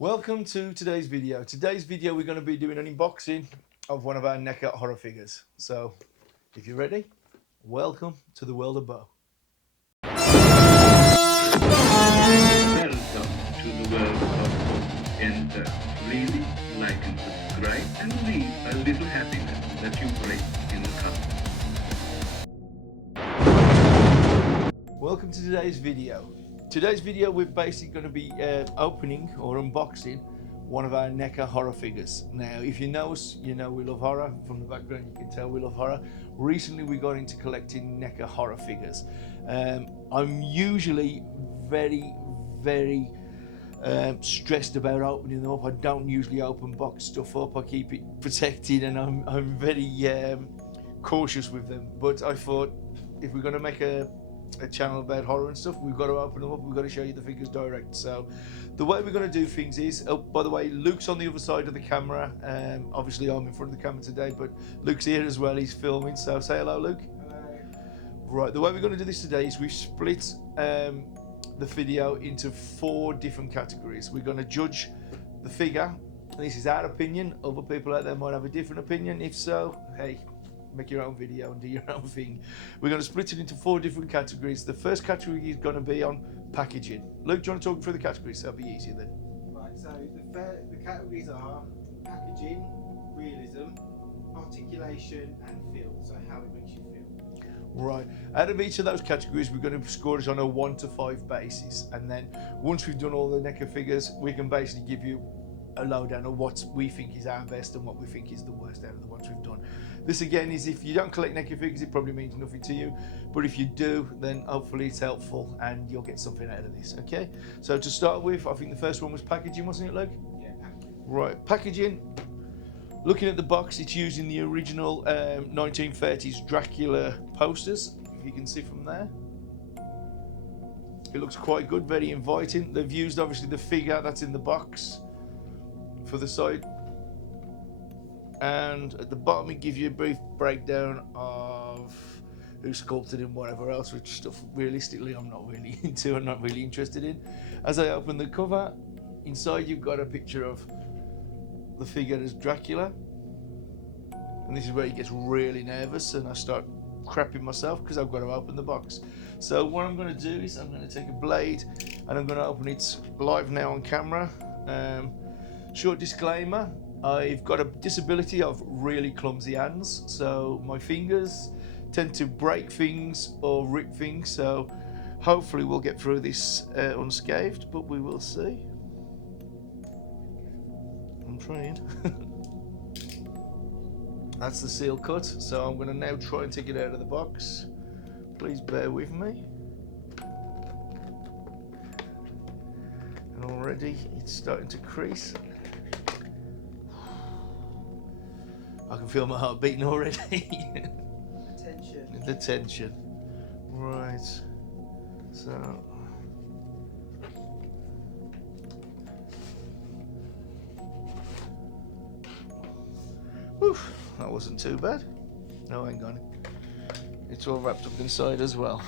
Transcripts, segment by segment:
Welcome to today's video. Today's video we're going to be doing an unboxing of one of our NECA horror figures. So if you're ready, welcome to the world of Bo. Welcome to the world of enter. Really like and subscribe and leave a little happiness that you bring in the cup. Welcome to today's video. Today's video we're basically going to be opening or unboxing one of our NECA horror figures. Now if you know us, you know we love horror. From the background you can tell we love horror. Recently we got into collecting NECA horror figures. I'm usually very stressed about opening them up. I don't usually open box stuff up. I keep it protected and I'm very cautious with them. But I thought if we're going to make a channel about horror and stuff, we've got to open them up, we've got to show you the figures direct. So the way we're going to do things is, oh by the way, Luke's on the other side of the camera. Obviously I'm in front of the camera today, but Luke's here as well, he's filming, so say hello Luke. Hello. Right, the way we're going to do this today is we've split the video into 4 different categories. We're going to judge the figure. This is our opinion, other people out there might have a different opinion. If so, hey, make your own video and do your own thing. We're going to split it into 4 different categories. The first category is going to be on packaging. Luke, do you want to talk through the categories? That'll be easier then. Right, so the categories are packaging, realism, articulation, and feel. So how it makes you feel. Right, out of each of those categories we're going to score it on a 1 to 5 basis, and then once we've done all the NECA figures we can basically give you a lowdown of what we think is our best and what we think is the worst out of the ones we've done. This again is if you don't collect NECA figures, it probably means nothing to you, but if you do, then hopefully it's helpful and you'll get something out of this. Okay, so to start with, I think the first one was packaging, wasn't it, Luke? Yeah, packaging. Right, packaging. Looking at the box, it's using the original 1930s Dracula posters, if you can see from there. It looks quite good, very inviting. They've used obviously the figure that's in the box for the side, and at the bottom it gives you a brief breakdown of who sculpted and whatever else, which stuff realistically I'm not really into and not really interested in. As I open the cover, inside you've got a picture of the figure as Dracula, and this is where he gets really nervous and I start crapping myself because I've got to open the box. So what I'm going to do is I'm going to take a blade and I'm going to open it live now on camera. Short disclaimer, I've got a disability of really clumsy hands, so my fingers tend to break things or rip things, so hopefully we'll get through this unscathed, but we will see. I'm trying. That's the seal cut, so I'm going to now try and take it out of the box. Please bear with me. And already it's starting to crease. I can feel my heart beating already. Attention. The tension. Right. So. Whew, that wasn't too bad. No, hang on. It's all wrapped up inside as well.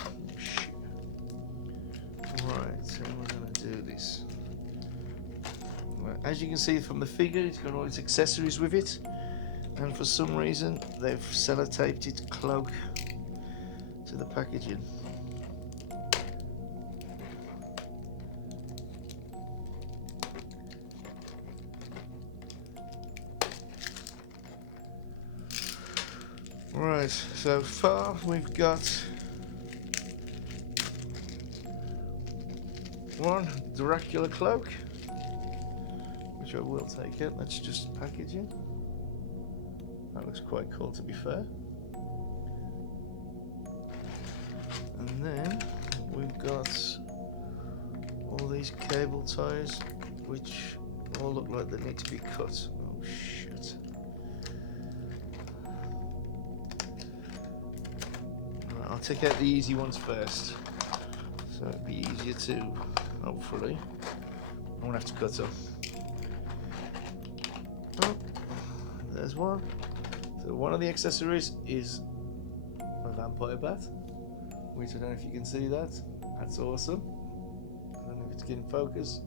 Right, so we're going to do this. Right, as you can see from the figure, it's got all its accessories with it. And for some reason, they've sellotaped its cloak to the packaging. Right, so far we've got one Dracula cloak, which I will take it. That's just packaging. That looks quite cool, to be fair. And then we've got all these cable ties, which all look like they need to be cut. Oh shit. Right, I'll take out the easy ones first, so it'll be easier to, hopefully. I won't have to cut them. Oh, there's one. So one of the accessories is a vampire bat, which I don't know if you can see that. That's awesome. I don't know if it's getting focus.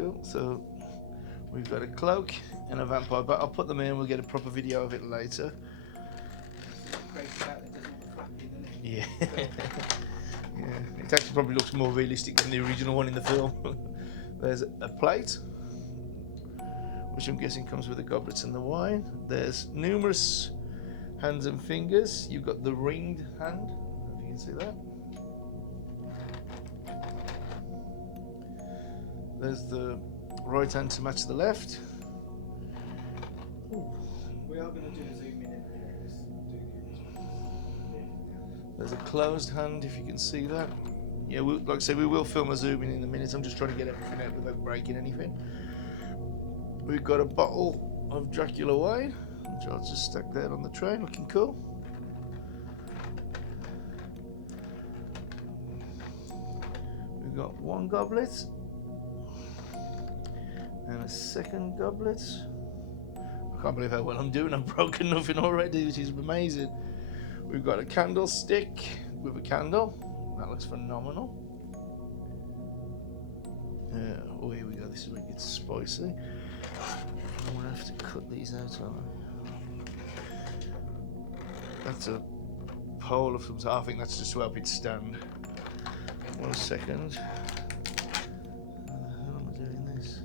cool. So we've got a cloak and a vampire, but I'll put them in. We'll get a proper video of it later. Crazy cat that does all the flapping, doesn't it? Yeah. Yeah. It actually probably looks more realistic than the original one in the film. There's a plate, which I'm guessing comes with the goblets and the wine. There's numerous hands and fingers. You've got the ringed hand, if you can see that. There's the right hand to match the left. Ooh. We are going to do a zoom in a minute. Let's do the original. There's a closed hand, if you can see that. Yeah, like I say, we will film a zoom in a minute. I'm just trying to get everything out without breaking anything. We've got a bottle of Dracula wine, which I'll just stack there on the tray, looking cool. We've got one goblet and a second goblet. I can't believe how well I'm doing. I've broken nothing already, which is amazing. We've got a candlestick with a candle. That looks phenomenal. Oh, here we go. This is where it gets spicy. I'm gonna have to cut these out, aren't I? That's a pole of some sort. I think that's just to help it stand. 1 second. How am I doing this?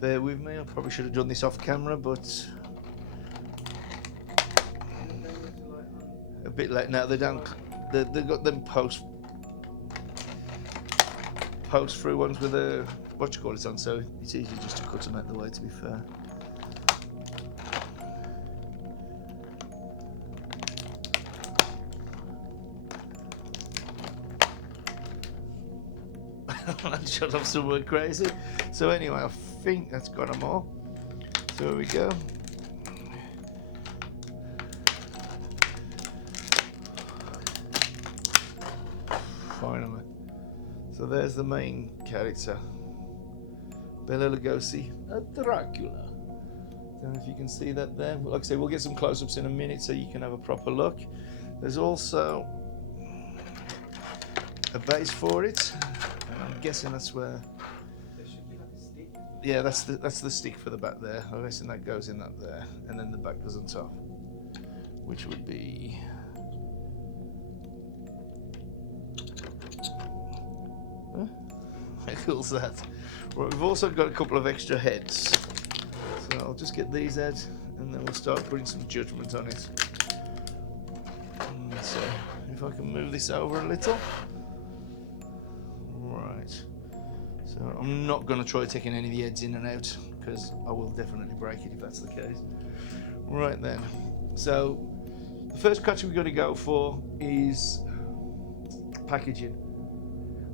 Bear with me, I probably should have done this off camera, but a bit late now. They've got them post through ones with a what you call it on, so it's easy just to cut them out the way, to be fair. That shot off somewhere crazy. So anyway, I think that's got them all. So here we go. Finally. So there's the main character, Bela Lugosi, a Dracula. Don't know if you can see that there. Like I say, we'll get some close-ups in a minute so you can have a proper look. There's also a base for it. I'm guessing that's where. There should be like a stick. Yeah, that's the stick for the back there. I'm guessing that goes in that there, and then the back goes on top, which would be. Huh? How cool's that? Right, we've also got a couple of extra heads, so I'll just get these heads, and then we'll start putting some judgment on it. So, if I can move this over a little. Right, so I'm not going to try taking any of the heads in and out because I will definitely break it if that's the case. Right then, so the first category we've got to go for is packaging.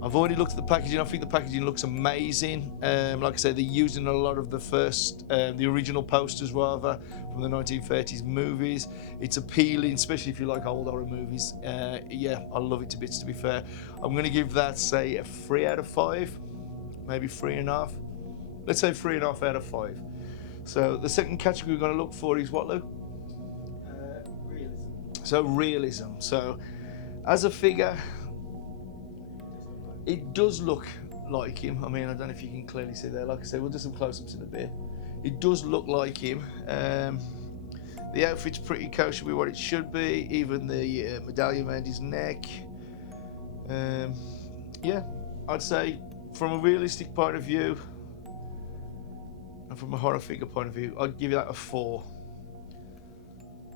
I've already looked at the packaging. I think the packaging looks amazing. Like I said, they're using a lot of the original posters rather from the 1930s movies. It's appealing, especially if you like old horror movies. Yeah, I love it to bits, to be fair. I'm going to give that, say, a 3 out of 5, maybe 3.5. Let's say 3.5 out of 5. So the second category we're going to look for is what, Luke? Realism. So realism. So as a figure, it does look like him. I mean, I don't know if you can clearly see there. Like I say, we'll do some close-ups in a bit. It does look like him. The outfit's pretty kosher with what it should be. Even the medallion around his neck. Yeah, I'd say from a realistic point of view and from a horror figure point of view, I'd give that a 4.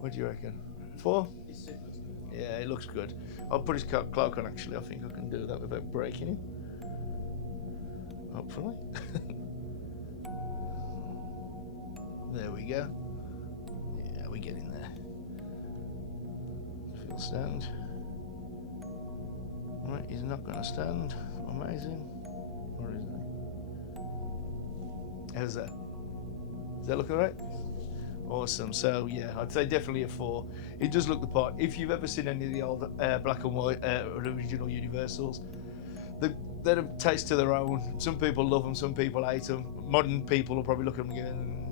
What do you reckon? 4? His suit looks good. Yeah, it looks good. I'll put his cloak on, actually. I think I can do that without breaking him. Hopefully. There we go. Yeah, we get in there. Feel stand. Right, he's not going to stand. Amazing. Or isn't he? How's that? Does that look alright? Awesome. So yeah, I'd say definitely a 4. It does look the part. If you've ever seen any of the old black and white original Universals, they're a taste to their own. Some people love them, some people hate them. Modern people will probably look at them again,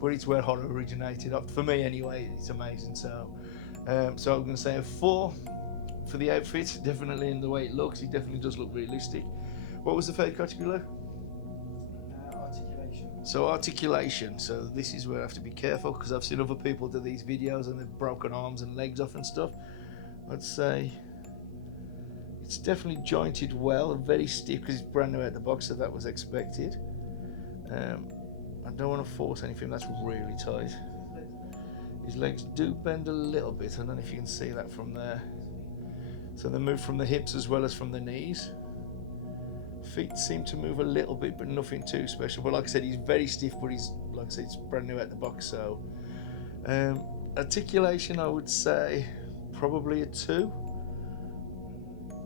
but it's where horror originated. For me anyway, it's amazing. So I'm going to say a 4 for the outfit, definitely in the way it looks. It definitely does look realistic. What was the third category, Lou? Articulation. So articulation. So this is where I have to be careful, because I've seen other people do these videos and they've broken arms and legs off and stuff. I'd say it's definitely jointed well and very stiff, because it's brand new out the box, so that was expected. I don't want to force anything that's really tight. His legs do bend a little bit. I don't know if you can see that from there. So they move from the hips as well as from the knees. Feet seem to move a little bit, but nothing too special. But like I said, he's very stiff, but he's, like I said, it's brand new out the box. So articulation, I would say probably a 2.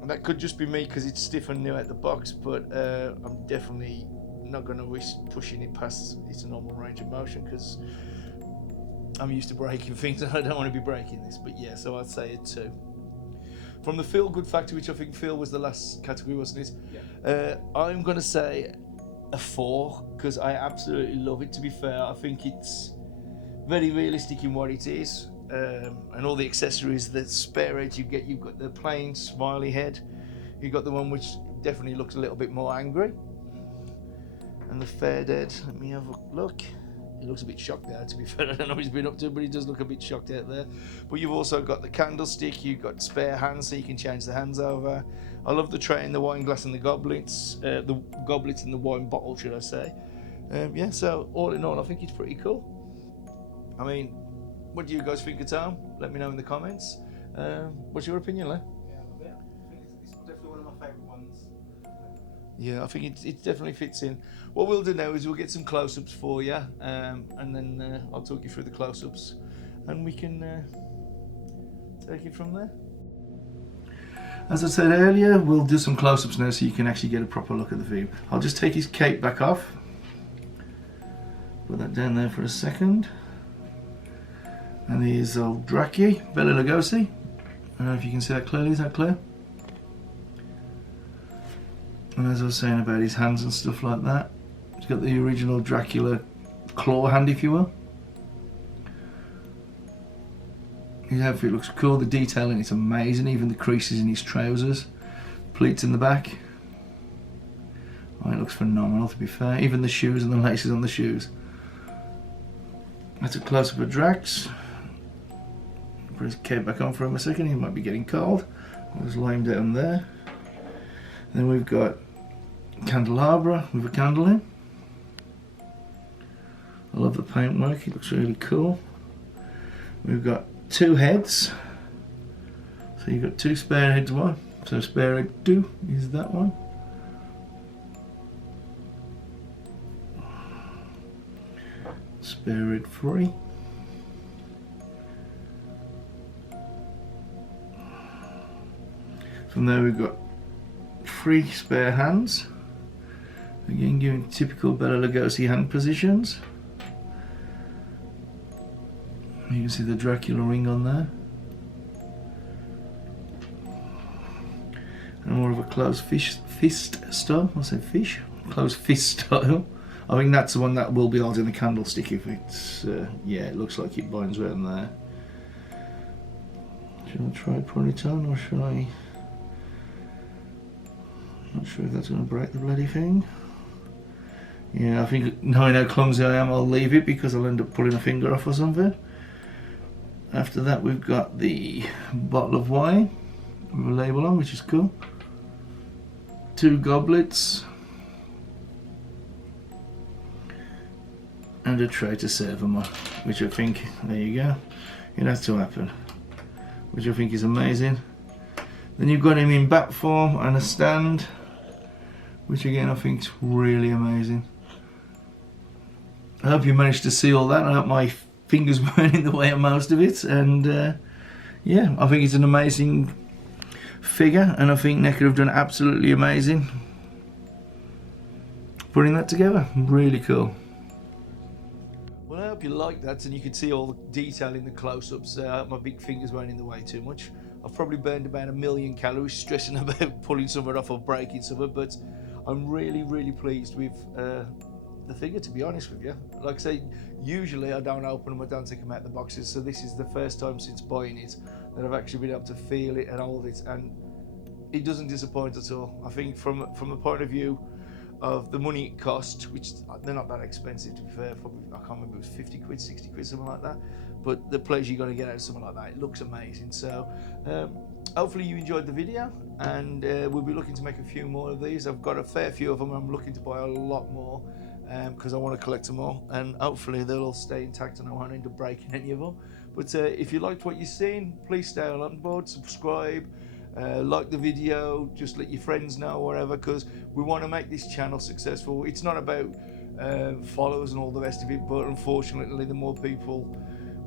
And that could just be me because it's stiff and new out the box, but I'm definitely not going to risk pushing it past its normal range of motion, because I'm used to breaking things and I don't want to be breaking this. But yeah, so I'd say a 2. From the feel good factor, which I think feel was the last category, wasn't it? Yeah. I'm going to say a 4, because I absolutely love it. To be fair, I think it's very realistic in what it is, and all the accessories. The spare head you get, you've got the plain smiley head, you've got the one which definitely looks a little bit more angry, and the fair head, let me have a look. He looks a bit shocked there, to be fair. I don't know what he's been up to, but he does look a bit shocked out there. But you've also got the candlestick, you've got spare hands, so you can change the hands over. I love the tray and the wine glass and the goblets and the wine bottle, should I say. Yeah, so all in all, I think it's pretty cool. I mean, what do you guys think of Tom? Let me know in the comments. What's your opinion, Len? Yeah, I love it. I think it's definitely one of my favourite ones. Yeah, I think it definitely fits in. What we'll do now is we'll get some close-ups for you, and then I'll talk you through the close-ups, and we can take it from there. As I said earlier, we'll do some close-ups now so you can actually get a proper look at the view. I'll just take his cape back off. Put that down there for a second. And here's old Dracula, Bela Lugosi. I don't know if you can see that clearly. Is that clear? And as I was saying about his hands and stuff like that, he's got the original Dracula claw hand, if you will. His outfit looks cool, the detail in it's amazing, even the creases in his trousers, pleats in the back. Oh, it looks phenomenal, to be fair, even the shoes and the laces on the shoes. That's a close up of Drax. Put his cape back on for him a second, he might be getting cold. I'll just lay him down there. And then we've got candelabra with a candle in. I love the paintwork, it looks really cool. We've got 2 heads, so you've got 2 spare heads, one. So spare head 2 is that one. Spare head 3. From there we've got 3 spare hands, again giving typical Bela Lugosi hand positions. You can see the Dracula ring on there. And more of a closed fist style. I said fish? Closed fist style. I think that's the one that will be holding the candlestick if it's, yeah, it looks like it binds around there. Should I try putting it on, or should I? Not sure if that's going to break the bloody thing. Yeah, I think knowing how clumsy I am, I'll leave it because I'll end up pulling a finger off or something. After that we've got the bottle of wine with a label on, which is cool. 2 goblets. And a tray to serve them on, which I think, there you go, it has to happen. Which I think is amazing. Then you've got him in bat form and a stand, which again I think is really amazing. I hope you managed to see all that. I hope my fingers weren't in the way of most of it, and yeah, I think it's an amazing figure, and I think NECA have done absolutely amazing putting that together. Really cool. Well, I hope you liked that, and you could see all the detail in the close-ups. My big fingers weren't in the way too much. I've probably burned about 1,000,000 calories stressing about pulling something off or breaking something, but I'm really pleased with the figure, to be honest with you. Like I say, usually I don't open them, I don't take them out of the boxes, so this is the first time since buying it that I've actually been able to feel it and hold it, and it doesn't disappoint at all. I think from the point of view of the money it cost, which they're not that expensive to be fair, probably, I can't remember, it was 50 quid, 60 quid, something like that, but the pleasure you're going to get out of something like that, it looks amazing. So hopefully you enjoyed the video, and we'll be looking to make a few more of these. I've got a fair few of them, I'm looking to buy a lot more because I want to collect them all, and hopefully they'll all stay intact and I won't end up breaking any of them. But if you liked what you've seen, please stay on board, subscribe, like the video, just let your friends know, whatever, because we want to make this channel successful. It's not about followers and all the rest of it, but unfortunately the more people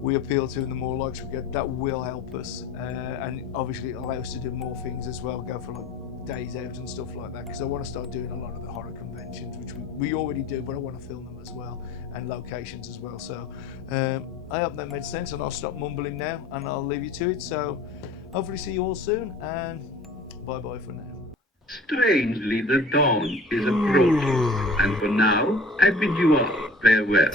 we appeal to and the more likes we get, that will help us, and obviously it allows us to do more things as well, go for like days out and stuff like that, because I want to start doing a lot of the horror conventions, which we already do, but I want to film them as well, and locations as well. So I hope that made sense, and I'll stop mumbling now and I'll leave you to it. So hopefully see you all soon, and bye bye for now. Strangely, the dawn is approaching, and for now, I bid you all farewell.